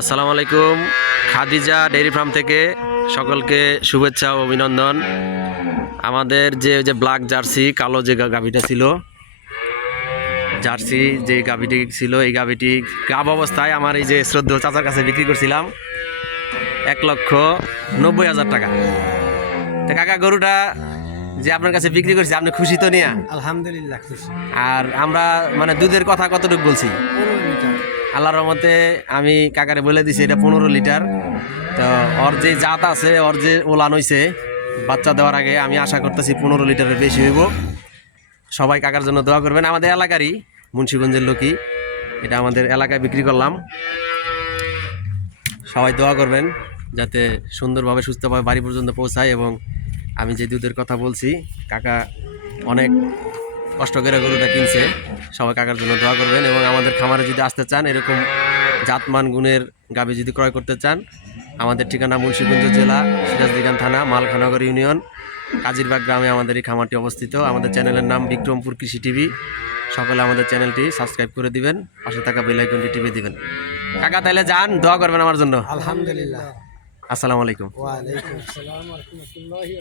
আসসালামু আলাইকুম। Khadija dairy farm থেকে সকলকে শুভেচ্ছা ও অভিনন্দন। আমাদের যে ওই যে ব্ল্যাক জার্সি কালো যে গাভীটা ছিল জার্সি যে গাভীটি ছিল এই গাভীটি গাব অবস্থায় আমার এই যে শ্রদ্ধেয় চাচার কাছে বিক্রি করছিলাম এক লক্ষ নব্বই হাজার টাকা। তো কাকা গরুটা যে আপনার কাছে বিক্রি করছি আপনি খুশি তো নিয়ে? আলহামদুলিল্লাহ খুশি। আর আমরা মানে দুধের কথা কতটুকু বলছি? আল্লাহর রহমতে আমি কাকারে বলে দিছি, এটা পনেরো লিটার। তো ওর যে জাত আছে, ওর যে ওলান হইছে, বাচ্চা দেওয়ার আগে আমি আশা করতেছি পনেরো লিটারের বেশি হইব। সবাই কাকার জন্য দোয়া করবেন। আমাদের এলাকারই, মুন্সীগঞ্জের লোকই, এটা আমাদের এলাকায় বিক্রি করলাম। সবাই দোয়া করবেন, যাতে সুন্দরভাবে, সুস্থভাবে বাড়ি পর্যন্ত পৌঁছায় এবং আমি যে দুধের কথা বলছি, কাকা অনেক কষ্ট করে গরুটা কিনছে সবাই কাকার জন্য দোয়া করবেন এবং আমাদের খামারে যদি আসতে চান এরকম জাতমান গুণের গাবি যদি ক্রয় করতে চান আমাদের ঠিকানা মুন্সীগঞ্জ জেলা সিরাজদিগান থানা মালখানগর ইউনিয়ন কাজিরবাগ গ্রামে আমাদের এই খামারটি অবস্থিত। আমাদের চ্যানেলের নাম বিক্রমপুর কৃষি টিভি। সকলে আমাদের চ্যানেলটি সাবস্ক্রাইব করে দিবেন পাশে থাকা বেল আইকনটি টিপে দিবেন। কাকা তাইলে যান দোয়া করবেন আমার জন্য। আলহামদুলিল্লাহ। আসসালামু আলাইকুম। ওয়ালাইকুম আসসালাম রহমতুল্লাহি